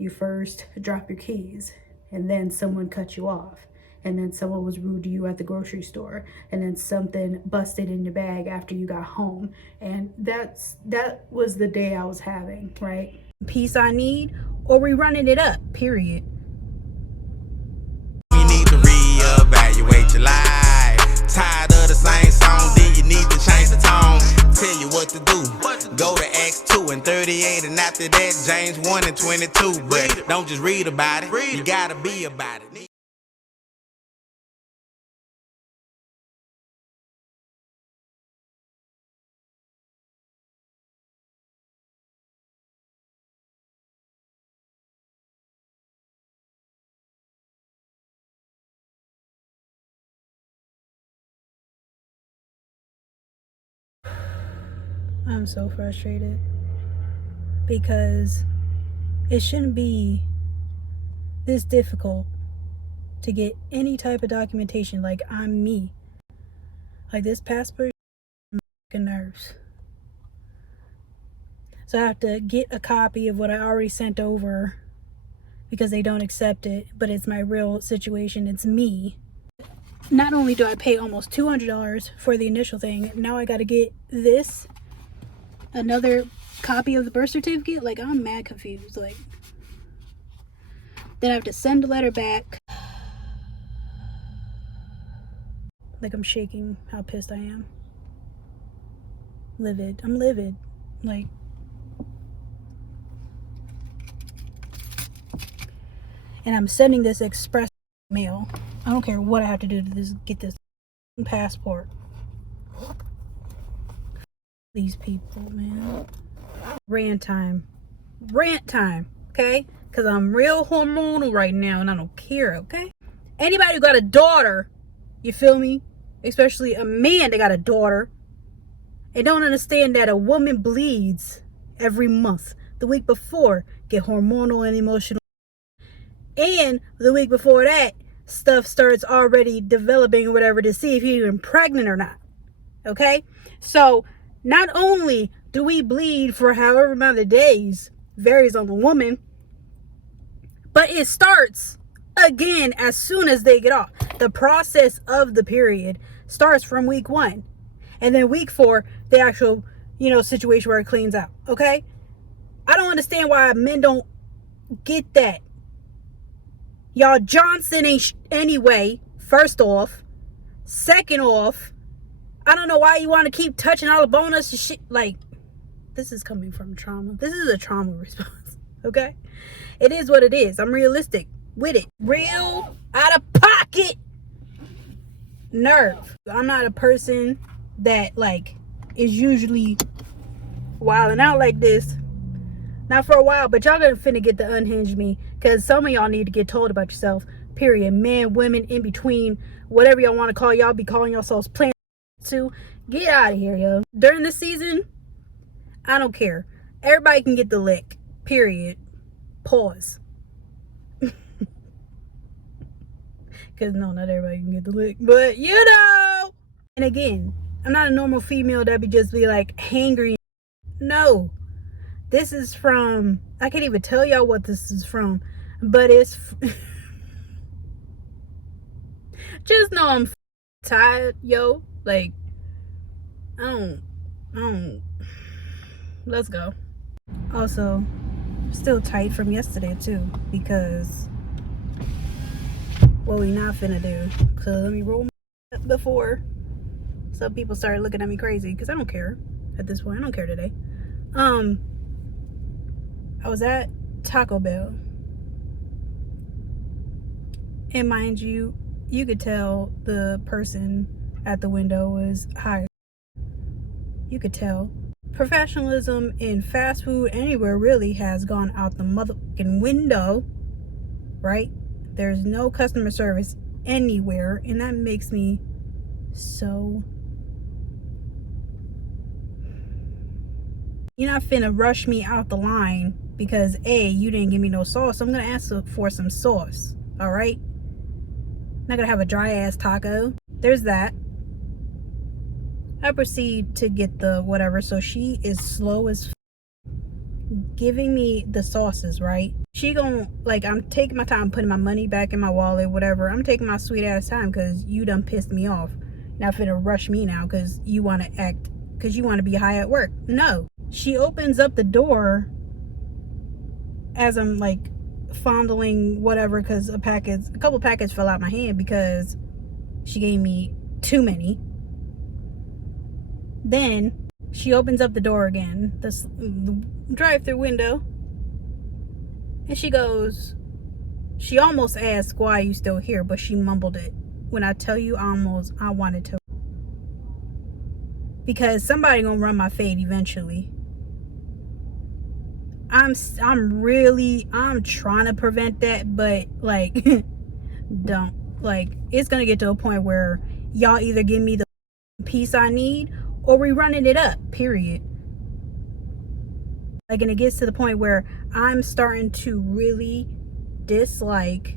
You first drop your keys, and then someone cut you off, and then someone was rude to you at the grocery store, and then something busted in your bag after you got home. And that was the day I was having, right? Peace I need, or we running it up, period. You need to reevaluate your life. Tired of the same song, then you need to change the tone. Tell you what to do. Go to Acts 2 and 38, and after that, James 1 and 22. But don't just read about it, you gotta be about it. I'm so frustrated because it shouldn't be this difficult to get any type of documentation. Like, I'm me. Like, this passport nerves. So I have to get a copy of what I already sent over because they don't accept it, but it's my real situation. It's me. Not only do I pay almost $200 for the initial thing, now I got to get this, another copy of the birth certificate. Like, I'm mad confused. Like, then I have to send a letter back. Like, I'm shaking how pissed I am. Livid. I'm livid. Like, and I'm sending this express mail. I don't care what I have to do to get this passport. These people, man. Rant time, okay? Because I'm real hormonal right now and I don't care, okay? Anybody who got a daughter, you feel me? Especially a man that got a daughter, and don't understand that a woman bleeds every month. The week before, get hormonal and emotional. And the week before that, stuff starts already developing or whatever to see if you're even pregnant or not. Okay? So, not only do we bleed for however amount of days, varies on the woman, but it starts again as soon as they get off. The process of the period starts from week 1. And then week 4, the actual, situation where it cleans out. Okay? I don't understand why men don't get that. Y'all Johnson ain't anyway, first off. Second off, I don't know why you want to keep touching all the bonus and shit. Like, this is coming from trauma. This is a trauma response, okay? It is what it is. I'm realistic with it. Real out of pocket nerve. I'm not a person that, like, is usually wilding out like this. Not for a while, but y'all gonna finna get to unhinge me, because some of y'all need to get told about yourself, period. Men, women, in between, whatever y'all want to call y'all, be calling yourselves playing to. Get out of here, yo. During the season, I don't care. Everybody can get the lick, period. Pause. Because no, not everybody can get the lick, but and again, I'm not a normal female that be like hangry. No. This is from, I can't even tell y'all what this is from, but it's, just know I'm tired, yo. Like, I don't, let's go. Also, still tight from yesterday too, because what we not finna do. So let me roll my before some people start looking at me crazy, because I don't care at this point. I don't care today. I was at Taco Bell, and mind you, you could tell the person at the window was hired. You could tell. Professionalism in fast food anywhere really has gone out the motherfucking window, right? There's no customer service anywhere, and that makes me so... You're not finna rush me out the line because A, you didn't give me no sauce. So I'm gonna ask for some sauce. All right? Not gonna have a dry ass taco. There's that. I proceed to get the whatever. So she is slow as giving me the sauces, right? She gon' like, I'm taking my time putting my money back in my wallet, whatever. I'm taking my sweet ass time because you done pissed me off. Now finna rush me now because you want to act, because you want to be high at work. No. She opens up the door as I'm like fondling whatever, because a couple packets fell out my hand because she gave me too many. Then she opens up the door again, the drive-through window, and she almost asked, why are you still here? But she mumbled it. When I tell you, I wanted to. Because somebody gonna run my fade eventually. I'm trying to prevent that, but like, don't. Like, it's gonna get to a point where y'all either give me the peace I need or we running it up, period. Like, and it gets to the point where I'm starting to really dislike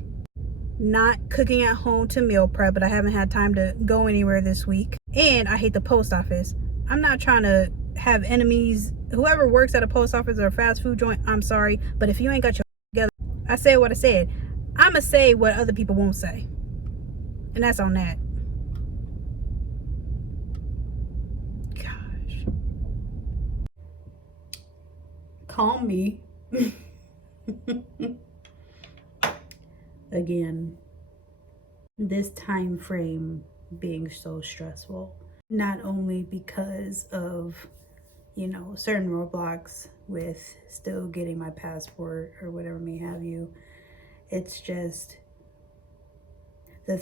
not cooking at home to meal prep, but I haven't had time to go anywhere this week. And I hate the post office. I'm not trying to have enemies. Whoever works at a post office or a fast food joint, I'm sorry, but if you ain't got your together, I said what I said. I'ma say what other people won't say, and that's on that. Gosh, calm me. Again, this time frame being so stressful, not only because of, you know, certain roadblocks with still getting my passport or whatever may have you. It's just the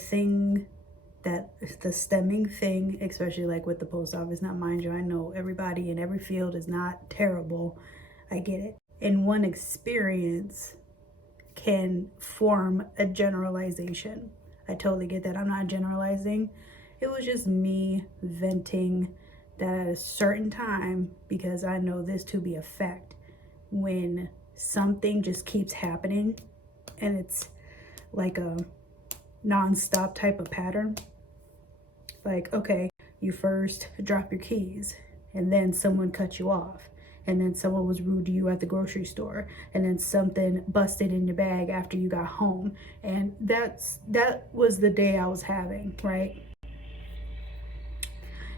stemming thing, especially like with the post office. Now, mind you, I know everybody in every field is not terrible. I get it. And one experience can form a generalization. I totally get that. I'm not generalizing. It was just me venting that at a certain time, because I know this to be a fact, when something just keeps happening and it's like a non-stop type of pattern. Like, okay, you first drop your keys and then someone cut you off, and then someone was rude to you at the grocery store, and then something busted in your bag after you got home. And that was the day I was having, right?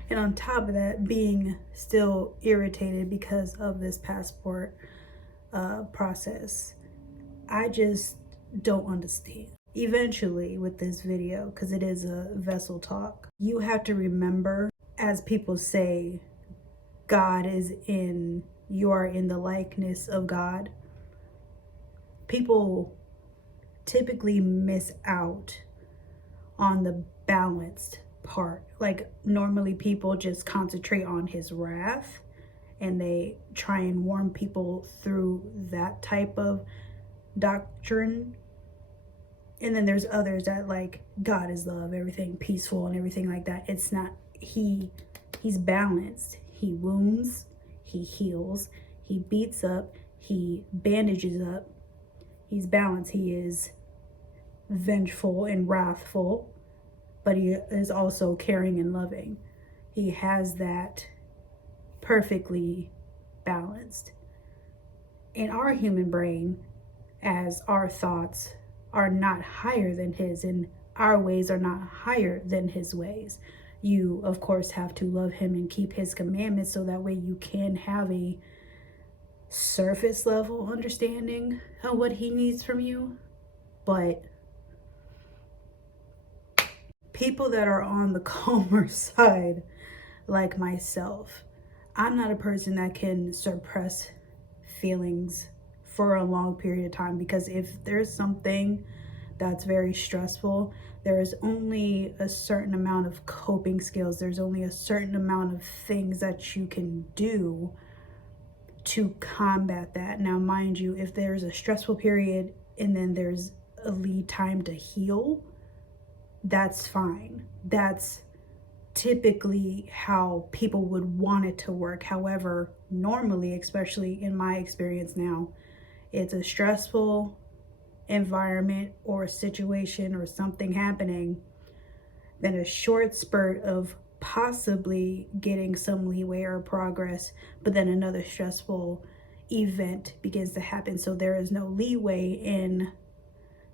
And on top of that, being still irritated because of this passport process. I just don't understand. Eventually, with this video, because it is a vessel talk, you have to remember, as people say, you are in the likeness of God. People typically miss out on the balanced part. Like, normally people just concentrate on his wrath and they try and warn people through that type of doctrine. And then there's others that like, God is love, everything peaceful and everything like that. It's not. He's balanced. He wounds, he heals, he beats up, he bandages up. He's balanced. He is vengeful and wrathful, but he is also caring and loving. He has that perfectly balanced. In our human brain, as our thoughts are not higher than his and our ways are not higher than his ways, you of course have to love him and keep his commandments, so that way you can have a surface level understanding of what he needs from you. But people that are on the calmer side, like myself, I'm not a person that can suppress feelings for a long period of time, because if there's something that's very stressful, there is only a certain amount of coping skills. There's only a certain amount of things that you can do to combat that. Now, mind you, if there's a stressful period and then there's a lead time to heal, that's fine. That's typically how people would want it to work. However, normally, especially in my experience now, it's a stressful environment or situation or something happening, then a short spurt of possibly getting some leeway or progress, but then another stressful event begins to happen. So there is no leeway in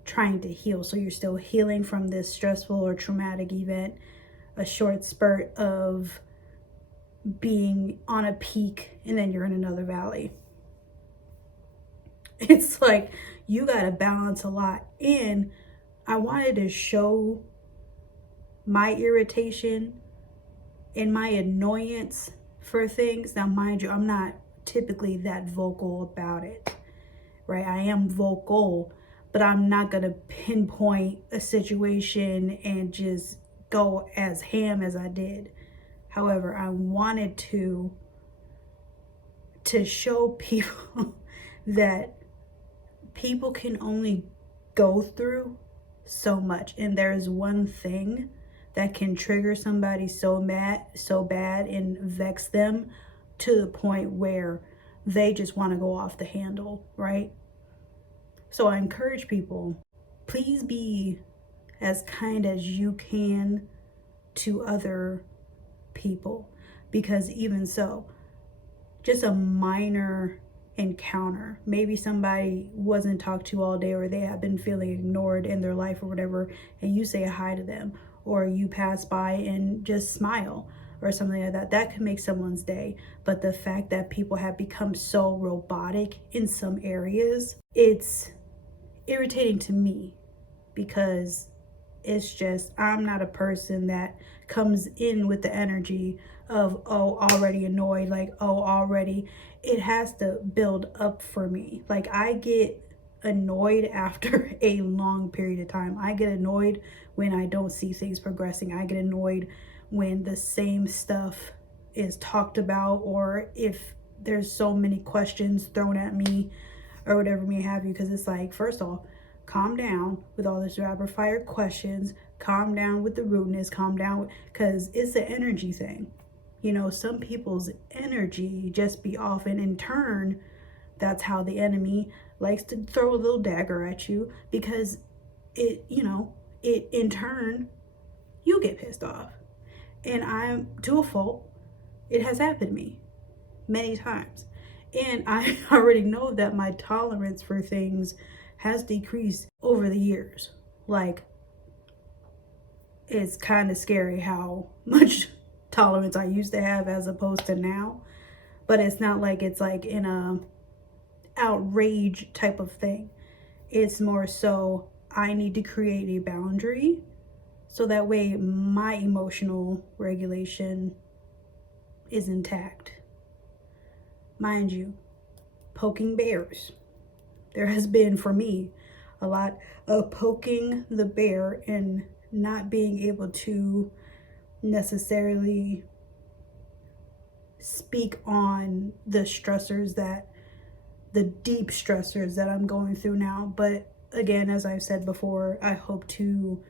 trying to heal. So you're still healing from this stressful or traumatic event, a short spurt of being on a peak, and then you're in another valley. It's like you got to balance a lot. And I wanted to show my irritation and my annoyance for things. Now, mind you, I'm not typically that vocal about it, right? I am vocal, but I'm not going to pinpoint a situation and just go as ham as I did. However, I wanted to show people that people can only go through so much, and there's one thing that can trigger somebody so bad and vex them to the point where they just want to go off the handle, right? So I encourage people, please be as kind as you can to other people, because even so, just a minor encounter, maybe somebody wasn't talked to all day, or they have been feeling ignored in their life or whatever, and you say hi to them, or you pass by and just smile or something like that, that can make someone's day. But the fact that people have become so robotic in some areas, it's irritating to me, because it's just, I'm not a person that comes in with the energy of, oh, already annoyed, like, oh, already. It has to build up for me. Like, I get annoyed after a long period of time. I get annoyed when I don't see things progressing. I get annoyed when the same stuff is talked about, or if there's so many questions thrown at me or whatever may have you. Because it's like, first off, calm down with all this rapid fire questions, calm down with the rudeness, calm down, because it's an energy thing. You know, some people's energy just be off, and in turn, that's how the enemy likes to throw a little dagger at you, because it, you know, it in turn, you get pissed off. And I'm, to a fault, it has happened to me many times. And I already know that my tolerance for things has decreased over the years. Like, it's kind of scary how much tolerance I used to have as opposed to now. But it's not like it's like in a outrage type of thing. It's more so I need to create a boundary, so that way my emotional regulation is intact. Mind you, poking bears. There has been, for me, a lot of poking the bear and not being able to necessarily speak on the stressors, that the deep stressors that I'm going through now. But again, as I've said before, I hope to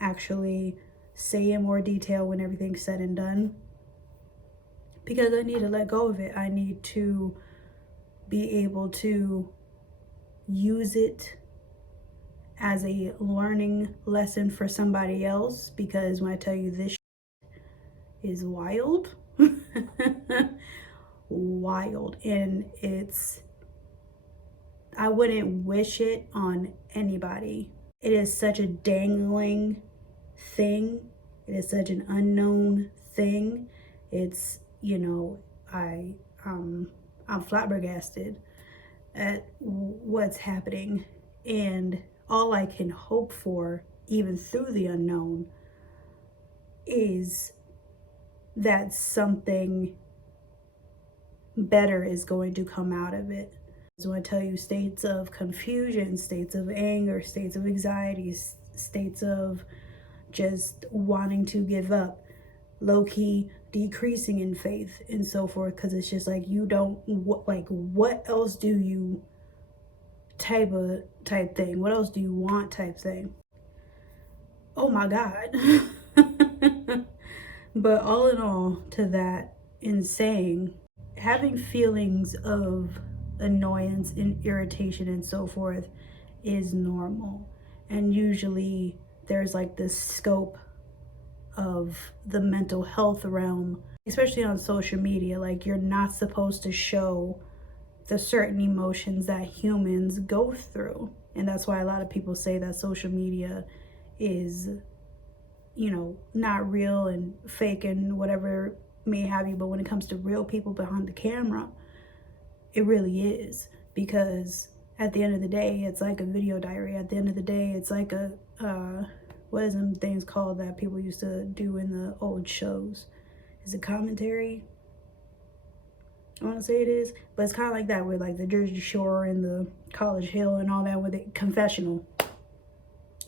actually say in more detail when everything's said and done, because I need to let go of it. I need to be able to use it as a learning lesson for somebody else, because when I tell you this is wild, wild, and I wouldn't wish it on anybody. It is such a dangling thing. It is such an unknown thing. It's, you know, I'm flabbergasted at what's happening, and all I can hope for, even through the unknown, is that something better is going to come out of it. So I tell you, states of confusion, states of anger, states of anxiety, states of just wanting to give up, low-key decreasing in faith and so forth, because it's just like, you don't, what else do you type thing, what else do you want type thing. Oh my God. But all in all, to that, in saying, having feelings of annoyance and irritation and so forth is normal. And usually there's like this scope of the mental health realm, especially on social media. Like, you're not supposed to show the certain emotions that humans go through. And that's why a lot of people say that social media is, you know, not real and fake and whatever may have you. But when it comes to real people behind the camera, it really is. Because at the end of the day, it's like a video diary. At the end of the day, it's like a, what is them things called that people used to do in the old shows? Is it commentary? I want to say it is, but it's kind of like that with like the Jersey Shore and the College Hill and all that with it. Confessional.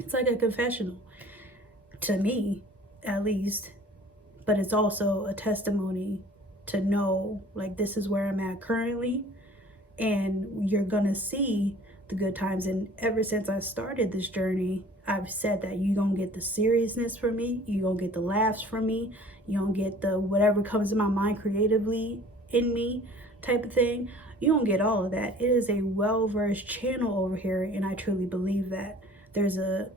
It's like a confessional to me, at least, but it's also a testimony to know like this is where I'm at currently, and you're gonna see the good times. And ever since I started this journey, I've said that you gonna get the seriousness from me, you gonna get the laughs from me, you gonna get the whatever comes in my mind creatively in me type of thing. You don't get all of that. It is a well-versed channel over here, and I truly believe that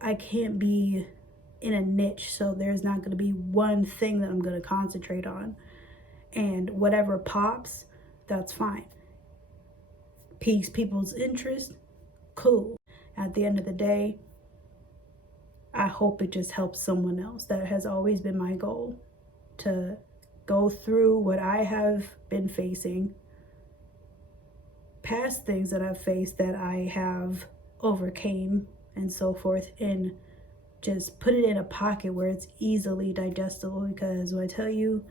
I can't be in a niche, so there's not going to be one thing that I'm going to concentrate on, and whatever pops, that's fine. Piques people's interest, cool. At the end of the day, I hope it just helps someone else. That has always been my goal, to go through what I have been facing, past things that I've faced that I have overcame and so forth, and just put it in a pocket where it's easily digestible. Because when I tell you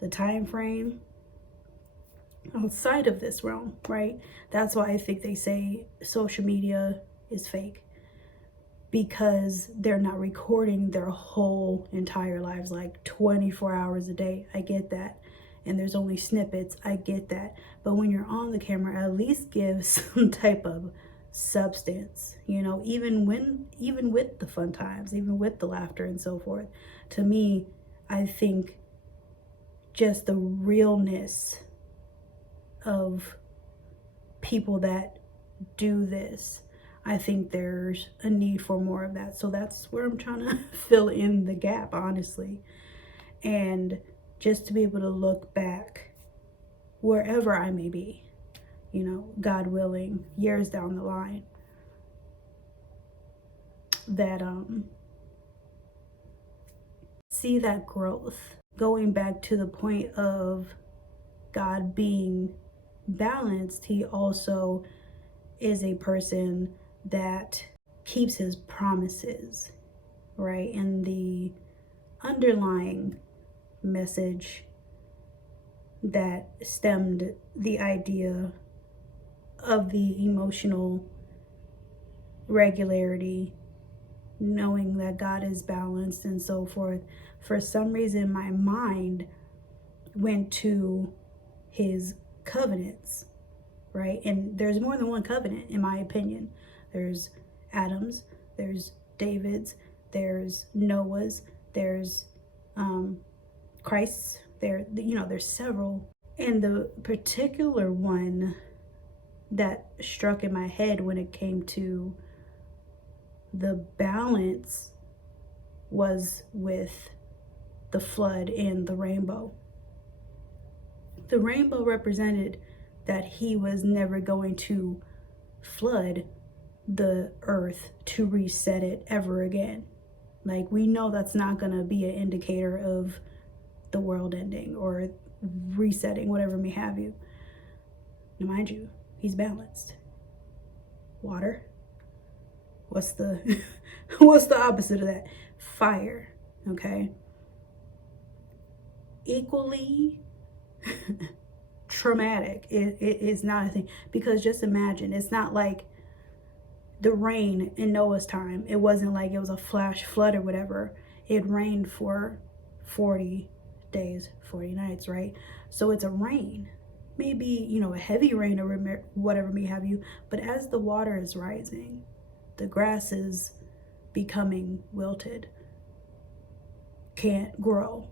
the time frame outside of this realm, right? That's why I think they say social media is fake, because they're not recording their whole entire lives, like 24 hours a day. I get that. And there's only snippets. I get that. But when you're on the camera, at least give some type of substance, you know, even with the fun times, even with the laughter and so forth. To me, I think just the realness of people that do this, I think there's a need for more of that. So that's where I'm trying to fill in the gap, honestly. And just to be able to look back wherever I may be, you know, God willing, years down the line, that see that growth, going back to the point of God being balanced. He also is a person that keeps his promises, right? And the underlying message that stemmed the idea of the emotional regularity, knowing that God is balanced and so forth. For some reason, my mind went to his covenants, right? And there's more than one covenant, in my opinion. There's Adam's, there's David's, there's Noah's, there's Christ's, there's several. And the particular one that struck in my head when it came to the balance was with the flood and the rainbow. The rainbow represented that he was never going to flood the earth to reset it ever again. Like, we know that's not going to be an indicator of the world ending or resetting, whatever may have you. Now, mind you, he's balanced. Water. What's the opposite of that? Fire. Okay. Equally traumatic. It is not a thing, because just imagine, it's not like the rain in Noah's time. It wasn't like it was a flash flood or whatever. It rained for 40 days, 40 nights, right? So it's a rain, maybe, a heavy rain or whatever may have you. But as the water is rising, the grass is becoming wilted, can't grow.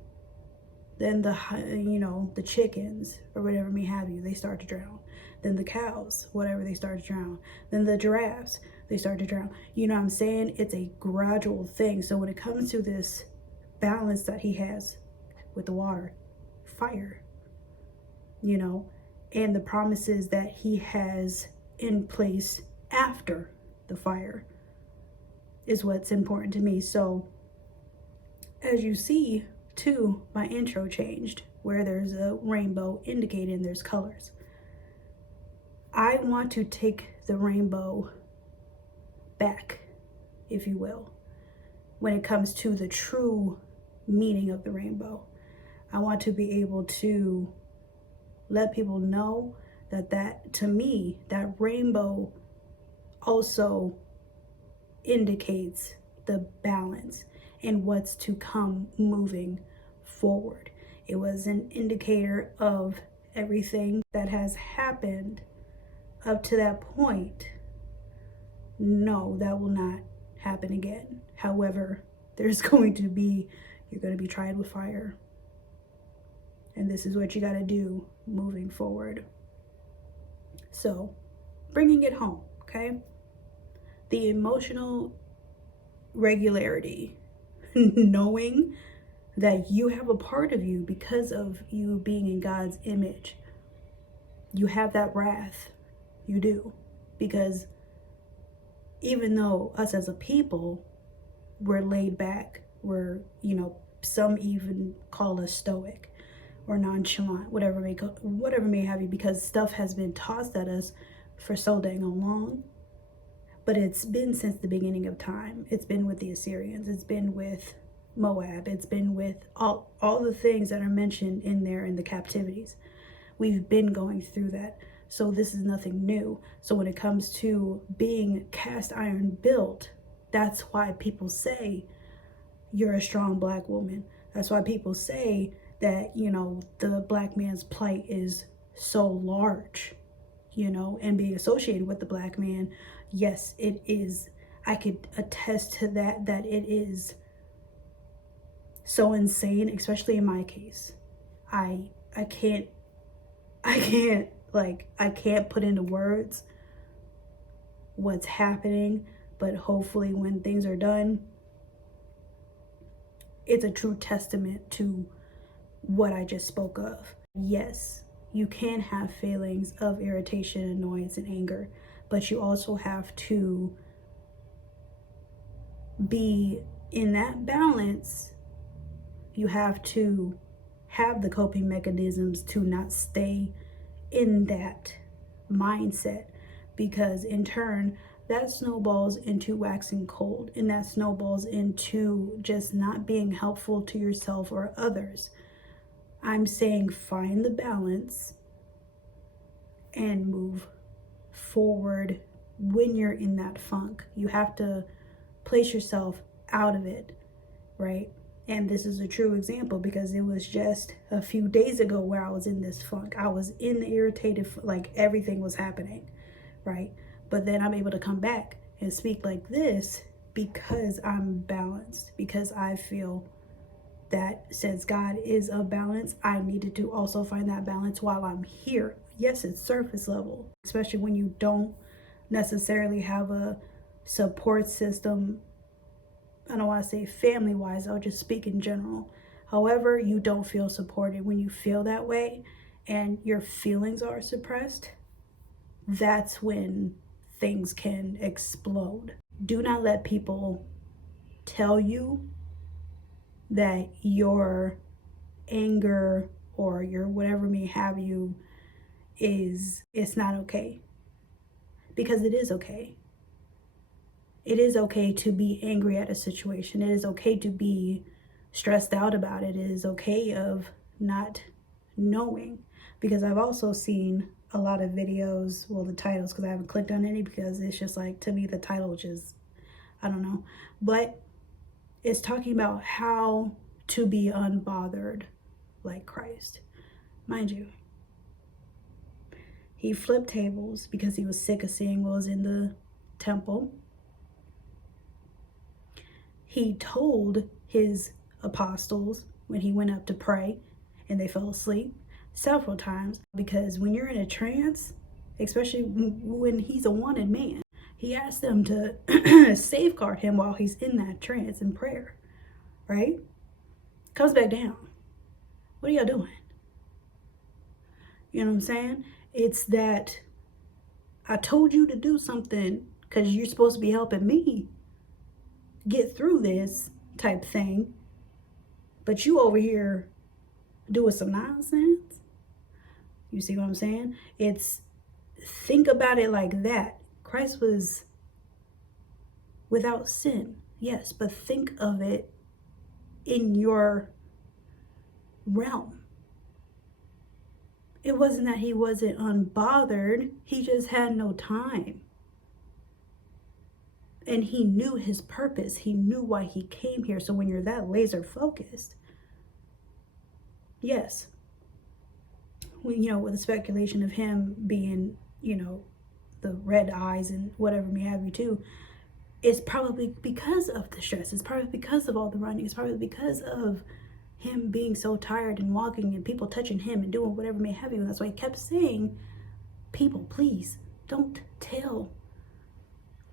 Then the chickens or whatever may have you, they start to drown. Then the cows, whatever, they start to drown. Then the giraffes, they start to drown. You know what I'm saying? It's a gradual thing. So when it comes to this balance that he has with the water, fire, and the promises that he has in place after the fire is what's important to me. So as you see too, my intro changed where there's a rainbow indicating there's colors. I want to take the rainbow back, if you will, when it comes to the true meaning of the rainbow. I want to be able to let people know that to me, that rainbow also indicates the balance and what's to come moving forward. It was an indicator of everything that has happened up to that point. No, that will not happen again. However, you're going to be tried with fire. And this is what you got to do moving forward. So, bringing it home, okay? The emotional regularity, knowing that you have a part of you because of you being in God's image. You have that wrath. You do. Because even though us as a people, we're laid back, we're, some even call us stoic or nonchalant, whatever may have you, because stuff has been tossed at us for so dang long. But it's been since the beginning of time. It's been with the Assyrians. It's been with Moab. It's been with all the things that are mentioned in there in the captivities. We've been going through that. So this is nothing new. So when it comes to being cast iron built, that's why people say you're a strong black woman. That's why people say that, the black man's plight is so large, and being associated with the black man. Yes, it is. I could attest to that it is so insane, especially in my case. I can't put into words what's happening, but hopefully when things are done, it's a true testament to what I just spoke of. Yes, you can have feelings of irritation, annoyance, and anger, but you also have to be in that balance. You have to have the coping mechanisms to not stay in that mindset, because in turn that snowballs into waxing cold, and that snowballs into just not being helpful to yourself or others. I'm saying find the balance and move forward. When you're in that funk, you have to place yourself out of it, right? And this is a true example, because it was just a few days ago where I was in this funk. I was in the irritated, like everything was happening, right? But then I'm able to come back and speak like this because I'm balanced, because I feel that since God is a balance, I needed to also find that balance while I'm here. Yes, it's surface level, especially when you don't necessarily have a support system. I don't want to say family wise, I'll just speak in general. However, you don't feel supported. When you feel that way and your feelings are suppressed, that's when things can explode. Do not let people tell you that your anger or your whatever may have you it's not okay, because it is okay. It is okay to be angry at a situation. It is okay to be stressed out about it. It is okay of not knowing, because I've also seen a lot of videos, well, the titles, because I haven't clicked on any, because it's just like, to me, the title just, I don't know, but it's talking about how to be unbothered like Christ. Mind you, he flipped tables because he was sick of seeing what was in the temple. He told his apostles when he went up to pray and they fell asleep several times, because when you're in a trance, especially when he's a wanted man, he asked them to safeguard him while he's in that trance in prayer, right? Comes back down. What are y'all doing? You know what I'm saying? It's that I told you to do something because you're supposed to be helping me get through this type thing. But you over here doing some nonsense. You see what I'm saying? It's, think about it like that. Christ was without sin, yes, but think of it in your realm. It wasn't that he wasn't unbothered, he just had no time. And he knew his purpose, he knew why he came here. So when you're that laser focused, yes, with the speculation of him being, the red eyes and whatever may have you too, it's probably because of the stress. It's probably because of all the running. It's probably because of him being so tired and walking and people touching him and doing whatever may have you. And that's why he kept saying, people, please don't tell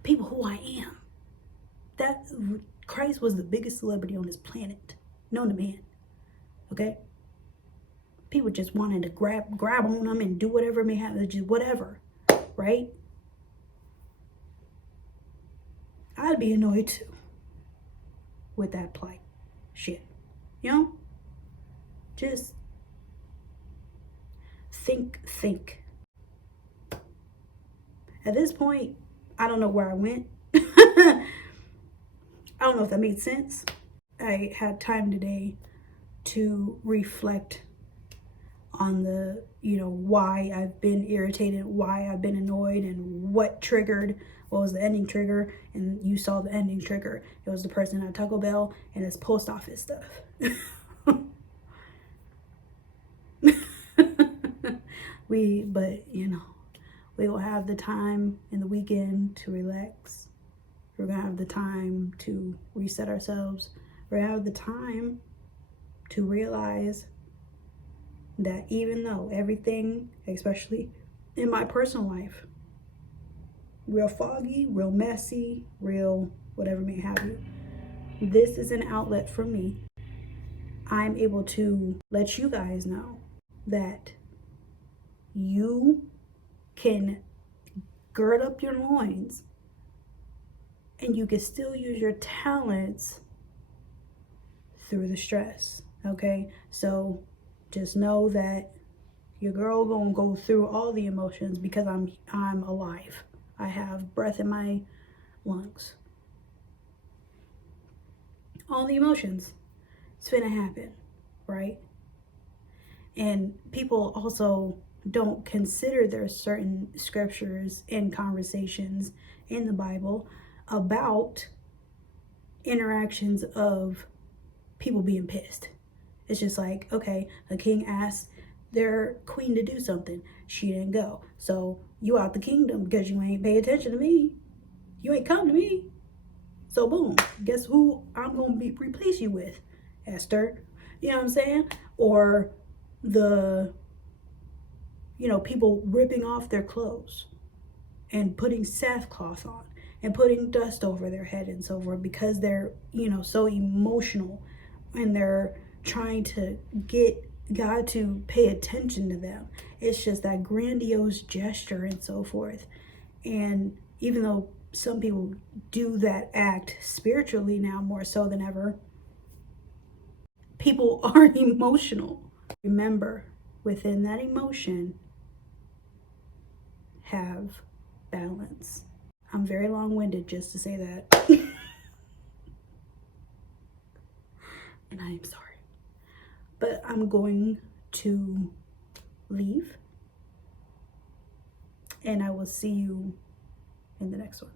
people who I am. That Christ was the biggest celebrity on this planet, known to man. Okay? People just wanted to grab on him and do whatever may have, just whatever, right? I'd be annoyed too with that plight shit. Just think. At this point, I don't know where I went. I don't know if that made sense. I had time today to reflect on the, why I've been irritated, why I've been annoyed, and what was the ending trigger. And you saw the ending trigger. It was the person at Taco Bell and his post office stuff. But we will have the time in the weekend to relax. We're gonna have the time to reset ourselves. We're gonna have the time to realize that even though everything, especially in my personal life, real foggy, real messy, real whatever may have you, this is an outlet for me. I'm able to let you guys know that you can gird up your loins and you can still use your talents through the stress. Okay, so just know that your girl gonna go through all the emotions because I'm alive. I have breath in my lungs. All the emotions, it's gonna happen, right? And people also don't consider there's certain scriptures and conversations in the Bible about interactions of people being pissed. It's just like, okay, a king asked their queen to do something. She didn't go. So you out the kingdom because you ain't pay attention to me. You ain't come to me. So boom, guess who I'm going to replace you with? Esther. You know what I'm saying? Or the, people ripping off their clothes and putting sackcloth on and putting dust over their head and so forth because they're, so emotional and they're trying to get God to pay attention to them. It's just that grandiose gesture and so forth. And even though some people do that act spiritually now more so than ever, people are emotional. Remember, within that emotion, have balance. I'm very long-winded just to say that. And I am sorry. But I'm going to leave. And I will see you in the next one.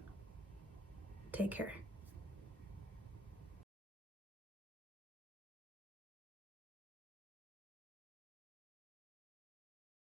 Take care.